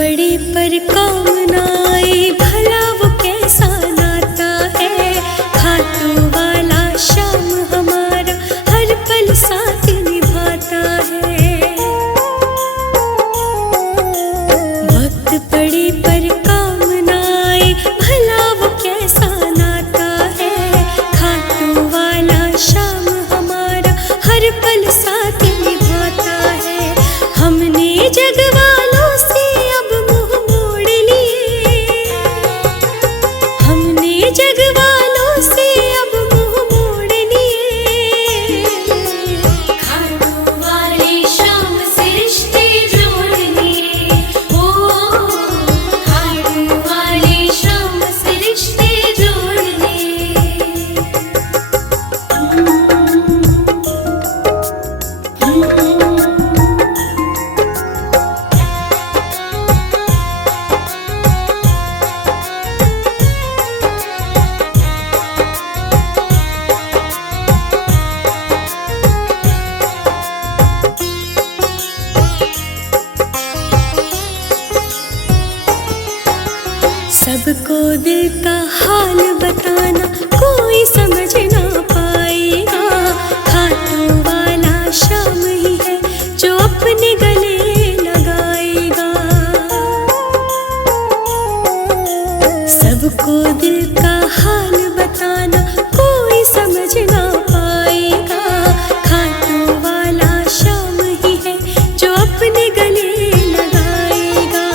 पड़े पर काम ना आए, भला वो कैसा नाता है। खाटू वाला शाम हमारा हर पल साथ निभाता है। वक्त पड़े पर काम ना आए, भला वो कैसा नाता है। खाटू वाला शाम हमारा हर पल साथ निभाता है। हमने जग वालों से अब मुंह मोड़ लिए, हमने जग वालों से अब मुंह मोड़ लिए। खाटू वाली शाम से रिश्ते जोड़ लिए, ओ खाटू वाली शाम से रिश्ते जोड़ लिए। सबको दिल का हाल बताना कोई समझ ना पाएगा। खाटू वाला शाम ही है जो अपने गले लगाएगा। सबको दिल का हाल बताना कोई समझ ना पाएगा। खाटू वाला शाम ही है जो अपने गले लगाएगा।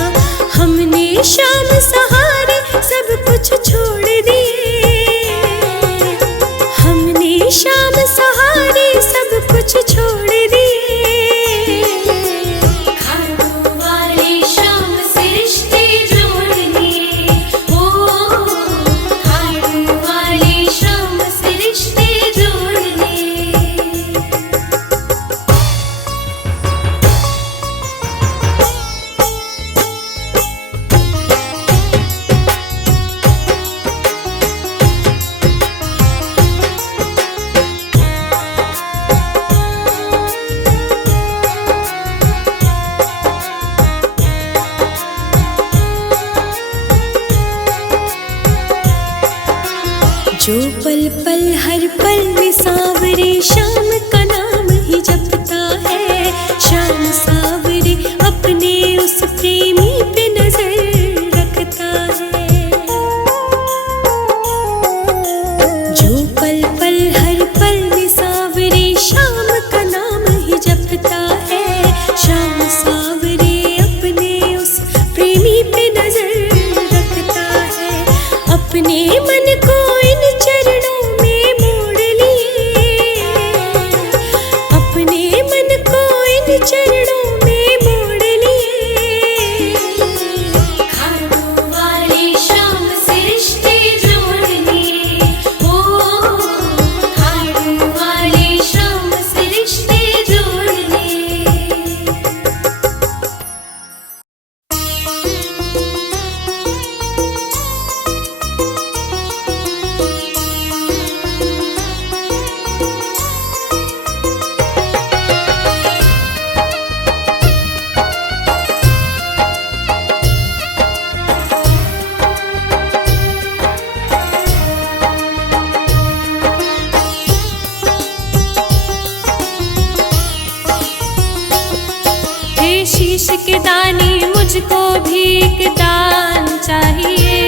हमने शाम सहारे सब कुछ छोड़ दिए, हमने शाम सहारे सब कुछ छोड़ दिए। खाटू वाली शाम से रिश्ते जोड़ लिए, ओ खाटू वाली शाम से रिश्ते जोड़ लिए। जो पल पल हर पल में सांवरे शाम का नाम ही जपता है। शाम सांवरे अपने उस प्रेमी पे नजर रखता है। जो पल पल हर पल में सांवरे शाम का नाम ही जपता है। शाम सांवरे अपने उस प्रेमी पे नजर रखता है। अपने मन को इन चरणों में मोड़ लिए, अपने मन को इन चरणों में मोड़ लिए। खाटू वाली शाम से रिश्ते जोड़ लिए, ओ खाटू वाली शाम से रिश्ते जोड़ लिए। हे शीश के दानी मुझको भी एक दान चाहिए।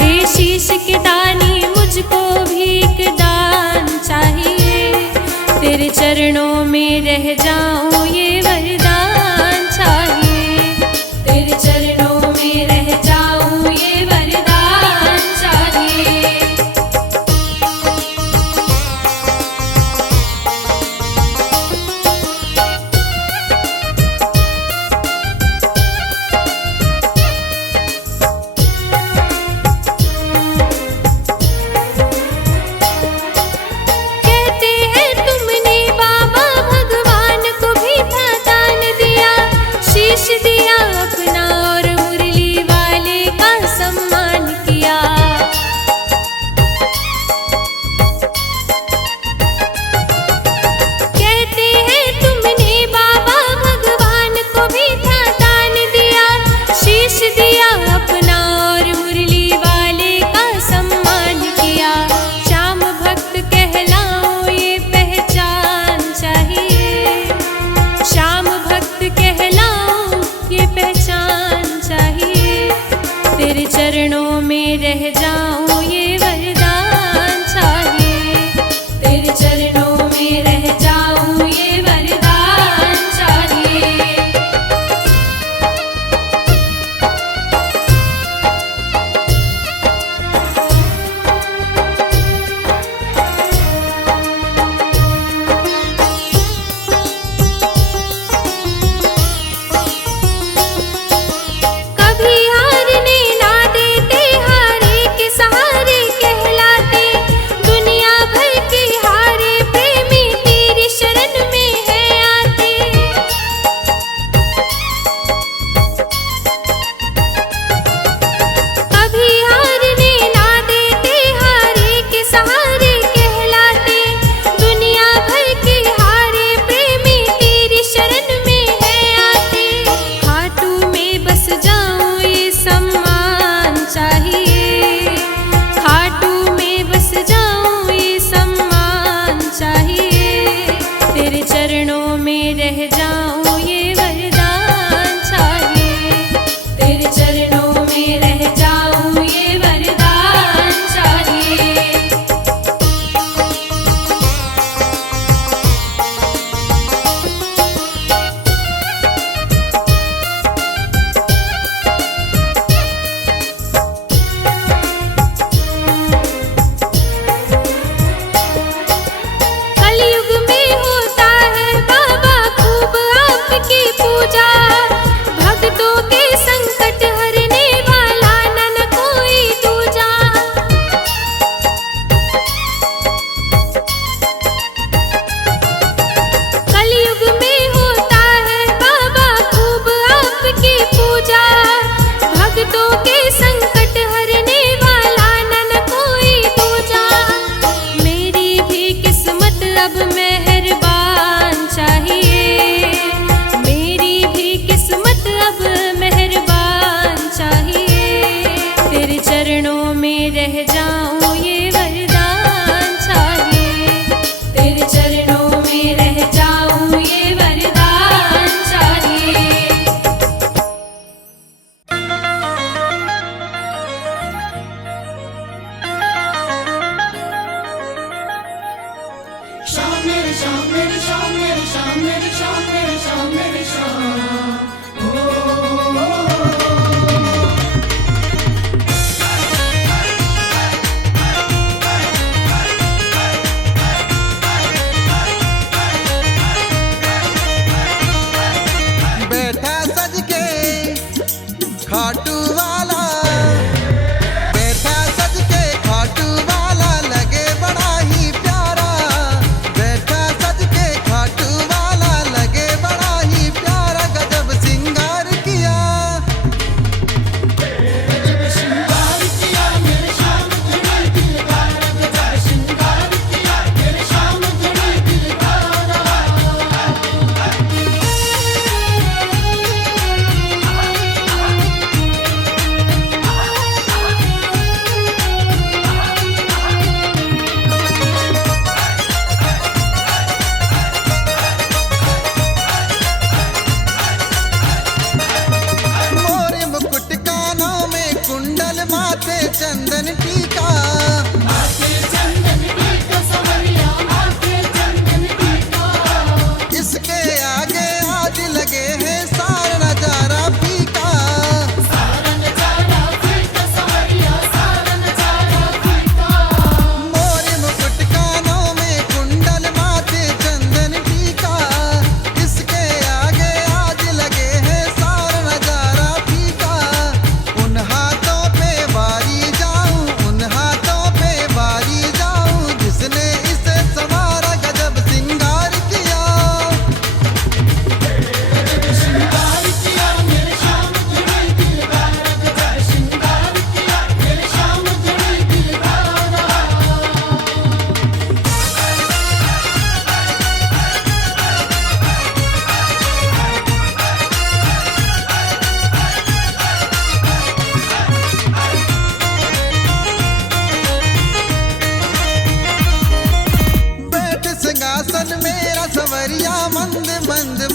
हे शीश के दानी मुझको भी एक दान चाहिए। तेरे चरणों में रह जाऊं ये वरदान चाहिए। तेरे चरणों में रह जाऊं ये वरदान चाहिए। कहते हैं तुमने बाबा भगवान को भी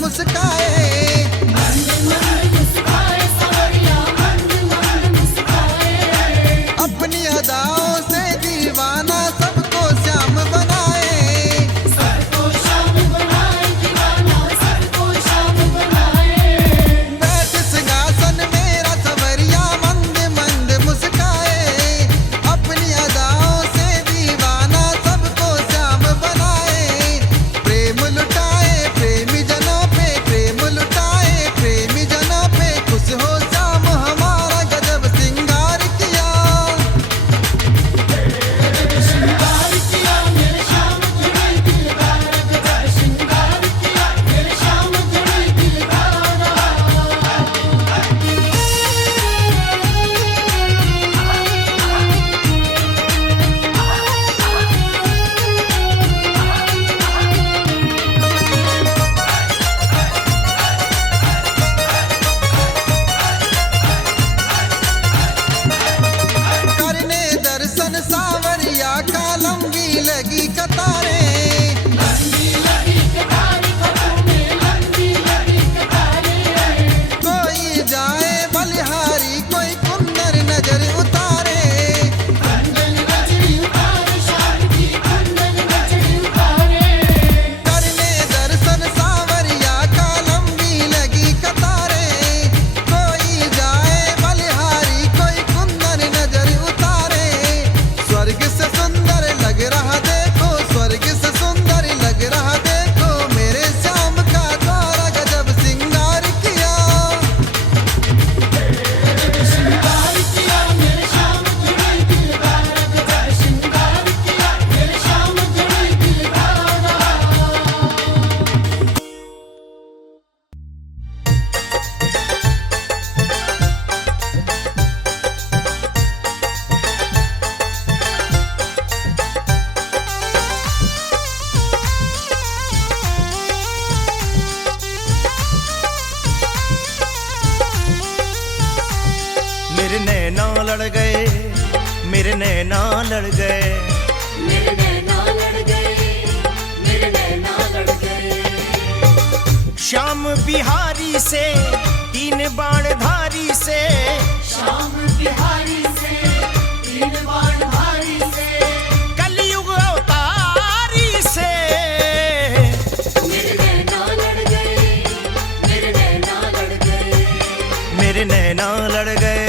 मुस्काए। मंद मंद मुस्काए सावरिया, मंद मंद मुस्काए। अपनी अदाओं से दीवाना सबको श्याम बनाए। सबको शाम बनाए दीवाना, सबको शाम बनाए। बैठ सिंहासन मेरा सवरिया मंद मंद मुस्काए। अपनी अदाओं से दीवाना सबको श्याम बनाए। प्रेम लुटाए प्रेमी जनों पे, प्रेम लुटाए प्रेमी जनों पे। खुश हो श्याम हमारा गजब सिंगार किया। श्रृंगार किया मेरे श्याम जुड़े दिलदार, गजब श्रृंगार किया मेरे श्याम जुड़े दिलदार। करने दर्शन सावरिया का लंबी लगी कतारें। लंबी लगी कतारें खतों में, लंबी लगी कतारें। कोई जाए बलिहारी कोई कुंदन नजर उतारे। कुंदन नजरी उतारे श्याम की, कुंदन नजरी उतारे। करने दर्शन सावरिया का लंबी लगी कतारें। कोई जाए बलिहारी कोई कुंदन नजर उतारे। स्वर्ग से सुंदर लग रहा देखो, स्वर्ग से सुंदर लग रहा देखो। मेरे श्याम का द्वारा गजब सिंगार किया। श्रृंगार किया मेरे श्याम जुड़े दिलदार, गजब श्रृंगार किया मेरे श्याम जुड़े दिलदार। मेरे नैना लड़ गए, मेरे नैना लड़ गए। मेरे नैना लड़ गए, मेरे नैना लड़ गए। श्याम बिहारी से तीन बाण धारी से, श्याम बिहारी से तीन बाण भारी से। कलयुग अवतारी से। मेरे नैना लड़ गए, मेरे नैना लड़ गए। मेरे नैना लड़ गए,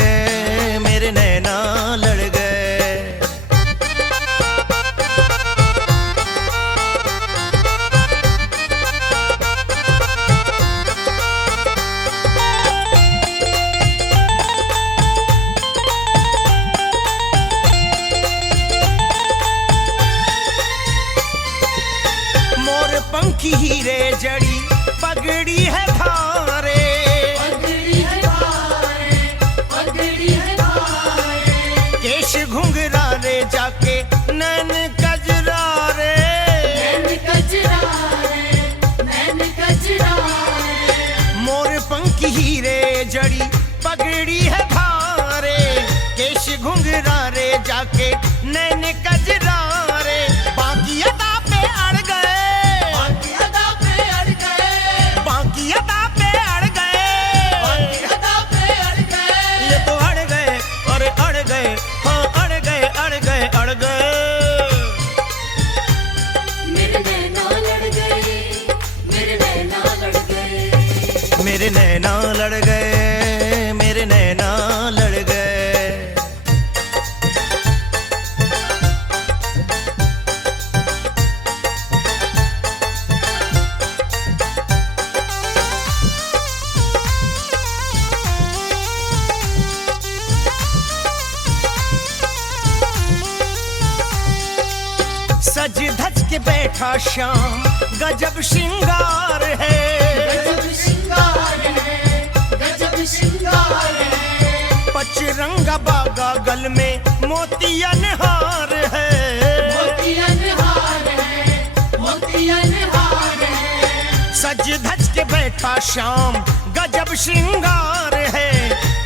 मेरे नैना लड़ गए। मोर पंखी हीरे जड़ी पगड़ी है धारे। पगड़ी है भारे, पगड़ी है भारे। केश घुंघरा रे जाके नैन कजरा रे। नैन कजरा रे, नैन कजरा रे। मोर पंखी हीरे जड़ी पगड़ी है धारे। केश घुंघरा रे जाके नैन कजरा रे। बाकी अदा पे अड़ गए, बाकी अदा पे अड़ गए, बाकी अदा पे अड़ गए। बाकी अदा पे अड़ गए। ये तो अड़ गए, अरे अड़ गए, हाँ अड़ गए अड़ गए अड़ गए। मेरे नैना लड़ गए, मेरे नैना लड़ गए। मेरे नैना लड़ गए, मेरे नैना लड़ गए। सज धज के बैठा श्याम गजब श्रृंगार है। गजब श्रृंगार है, गजब श्रृंगार है। पचरंगा बागा गल में मोतियन हार है। मोतियन हार है, मोतियन हार है। सज धज के बैठा श्याम गजब श्रृंगार है।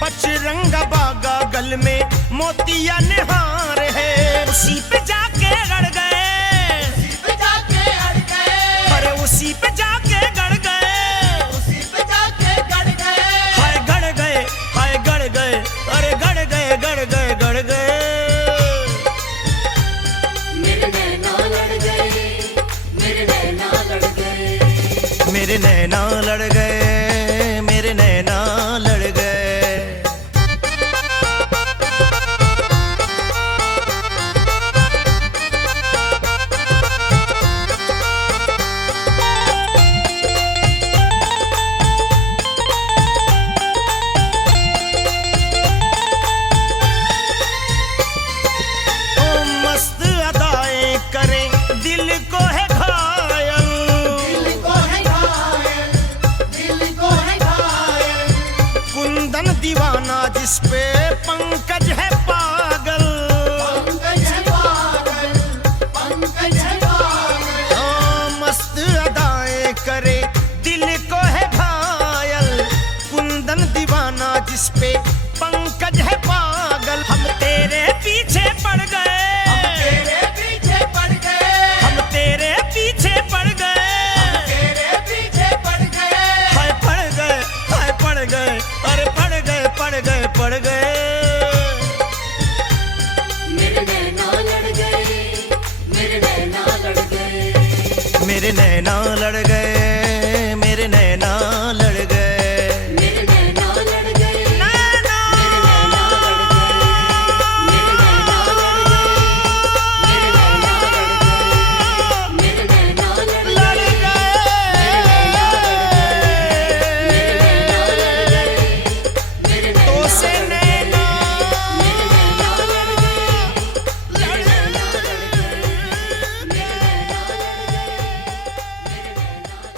पचरंगा बागा गल में मोतियन हार है। उसी पे जाके अड़ गए, उसी पे जाके अड़ गए, अरे उसी पे जाके गड़ गए। लड़ गए, मेरे नैना लड़ गए। ओ मस्त अदाएं करें, दिल को है घायल, दिल को है घायल, दिल को है घायल। कुंदन दीवाना जिस पे पंकज है पागल। पंकज है पागल, पंकज है पागल। ओ मस्त अदाएं करे, दिल को है घायल, कुंदन दीवाना जिस पे पंकज है पागल। हम तेरे पीछे पड़ गए, तेरे पीछे पड़ गए, हम तेरे पीछे पड़ गए, तेरे पीछे पड़ गए। हाय पड़ गए, हाय पड़ गए, अरे पड़ गए, पड़ गए, पड़ गए। मेरे नैना लड़ गए, मेरे नैना लड़ गए। मेरे नैना लड़ गए, मेरे नैना लड़ गए। मेरे नैना लड़ गए, नैना मेरे नैना लड़ गए। मेरे नैना लड़ गए, मेरे नैना लड़ गए। मेरे नैना लड़ लड़ गए, गए, मेरे नैना तो से नैना मेरे नैना लड़ गए, लड़ मेरे नैना लड़ गए। मेरे नैना लड़ गए, मेरे नैना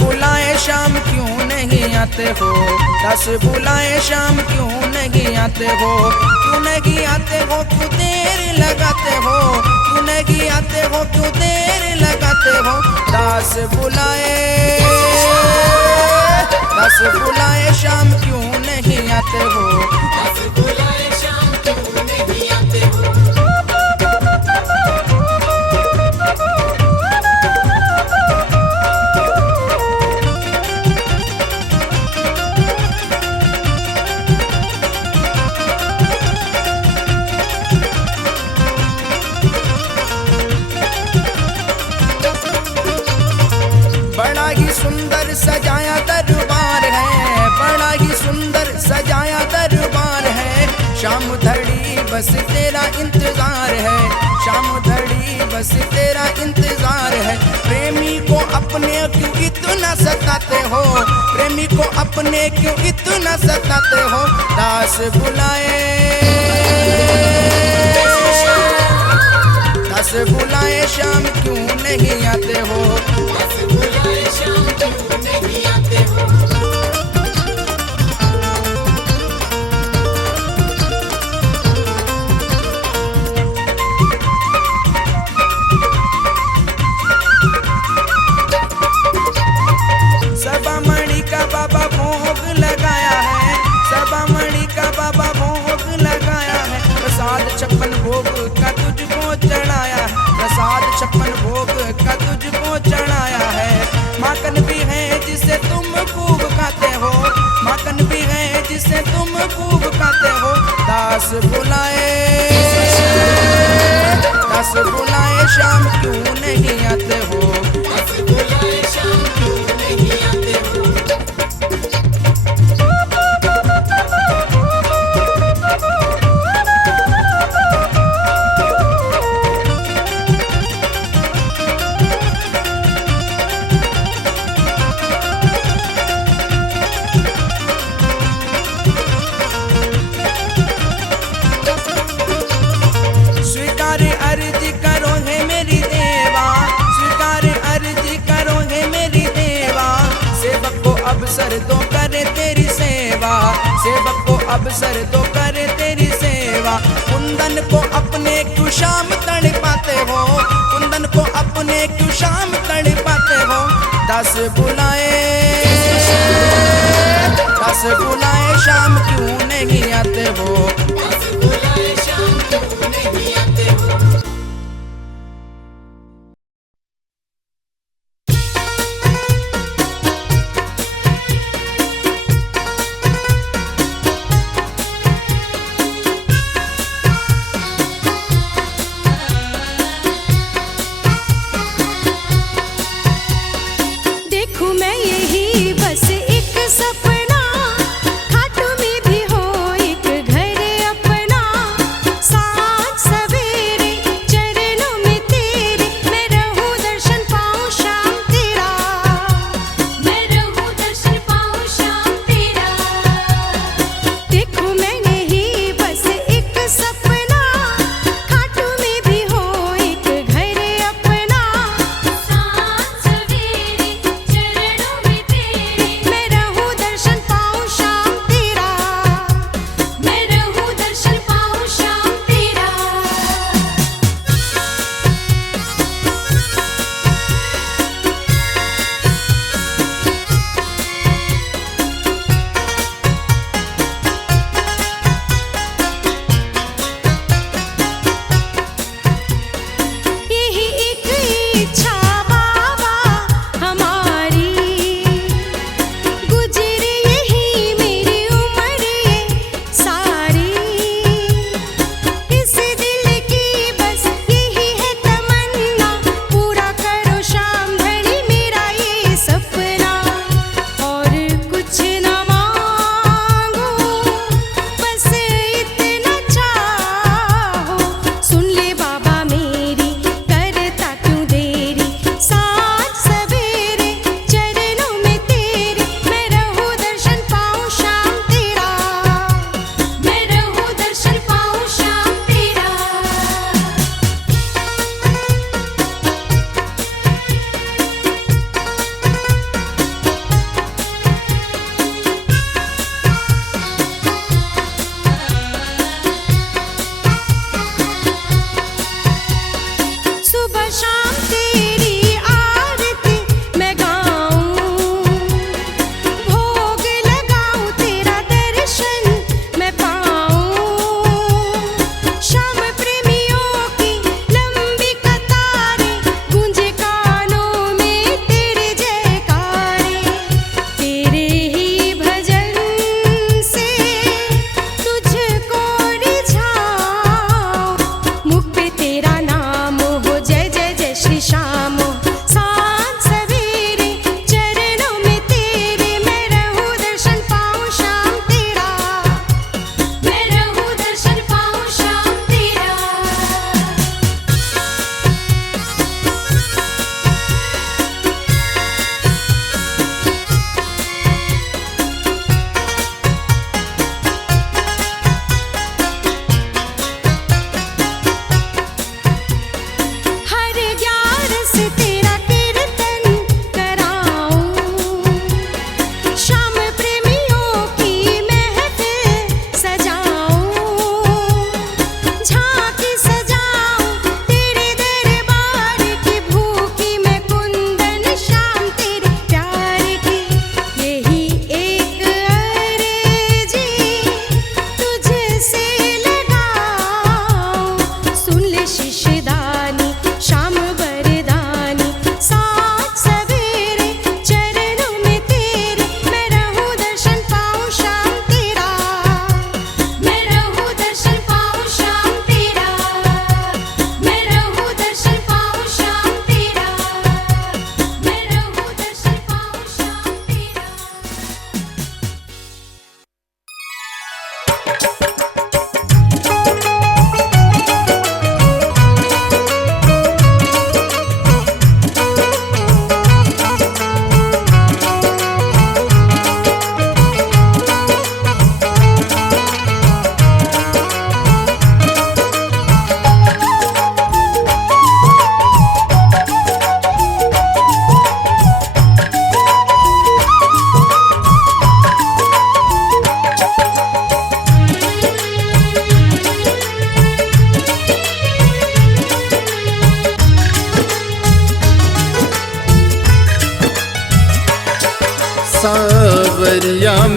बुलाए शाम क्यों नहीं आते हो, 10 बुलाए शाम क्यों नहीं आते हो, क्यों नहीं आते हो, क्यों देर लगाते हो, क्यों नहीं आते हो, क्यों देर लगाते हो। 10 बुलाए शाम क्यों नहीं आते हो, 10 बुलाए शाम क्यों नहीं आते हो। बड़ा ही सुंदर सजाया दरबार है, बड़ा ही सुंदर सजाया दरबार है। शाम धड़ी बस तेरा इंतजार है, शाम धड़ी बस तेरा इंतजार है। प्रेमी को अपने क्यों इतना सताते हो, प्रेमी को अपने क्यों इतना सताते हो। 10 बुलाए 10 बुलाए शाम क्यों नहीं आते हो, 10 बुलाए शाम क्यों नहीं आते हो। सभामणि का बाबा भोग लगाया है, सभामणि का बाबा भोग लगाया है। प्रसाद 56 भोग का तुझको चढ़ाया है, प्रसाद 56 भोग का तुझको चढ़ाया है। माखन भी है जिसे तुम खूब खाते हो, माखन भी है जिसे तुम खूब खाते हो। 10 बुलाए 10 बुलाए शाम क्यों नहीं आते हो, 10 बुलाए शाम क्यों नहीं आते हो। स्वीकार अर्जी करो है मेरी देवा, स्वीकार अर्जी करो है मेरी देवा। सेवक को अवसर दो करे तेरी सेवा, सेवक को अवसर दो करे तेरी सेवा। कुंदन को अपने क्यों शाम तड़ पाते हो, कुंदन को अपने क्यों शाम तड़ पाते हो। 10 बुलाए 10 बुलाए शाम क्यों नहीं आते हो, 10 बुलाए शाम क्यों नहीं आते हो। देखूं मैं यही बस एक सपना, खाटू में भी हो एक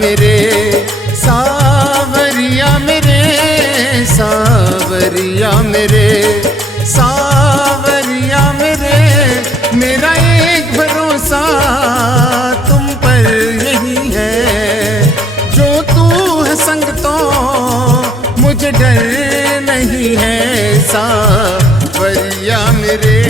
मेरे, सावरिया मेरे, सावरिया मेरे, सावरिया मेरे। मेरा एक भरोसा तुम पर यही है, जो तू है संग तो मुझे डर नहीं है, सावरिया मेरे।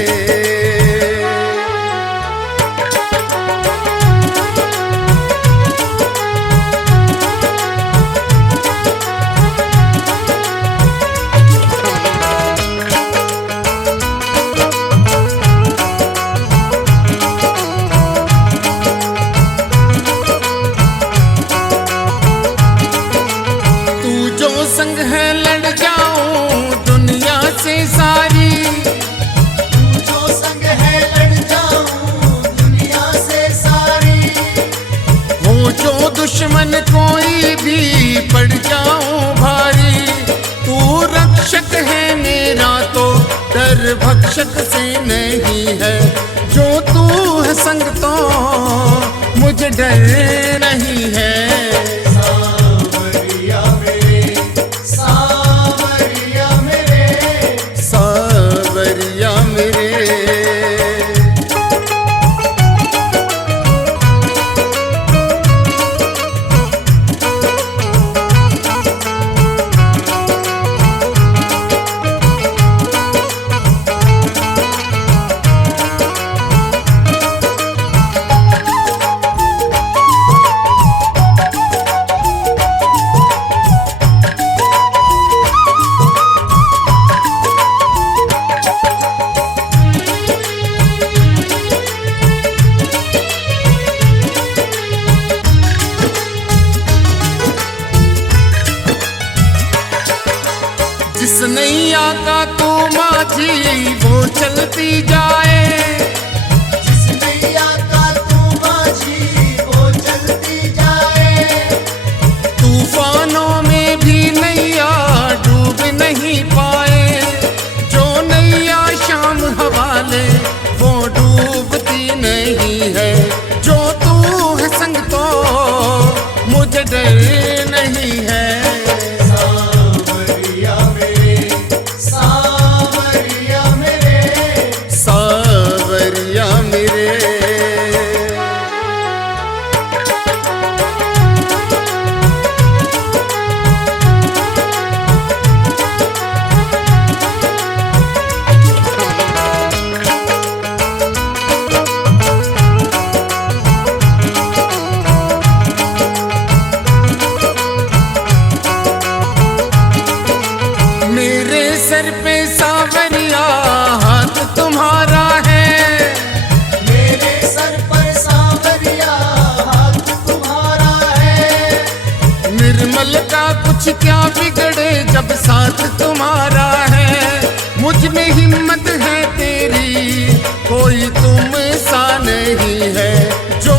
संग है लड़ जाऊं दुनिया से सारी, तू जो संग है लड़ जाऊं दुनिया से सारी। हो जो दुश्मन कोई भी पड़ जाऊं भारी, तू रक्षक है मेरा तो डर भक्षक से नहीं है, जो तू है संग तो मुझे डर नहीं है। जिस नैया का तू माझी वो चलती जाए, जिस नैया का तू माझी वो चलती जाए। तूफानों में भी नैया डूब नहीं पाए, जो नैया शाम हवाले वो डूबती नहीं है, जो तू है संग तो मुझे डर नहीं है। सर पे सावरिया हाथ तुम्हारा है, मेरे सर पर सावरिया हाथ तुम्हारा है। निर्मल का कुछ क्या बिगड़े जब साथ तुम्हारा है, मुझ में हिम्मत है तेरी कोई तुम सा नहीं है, जो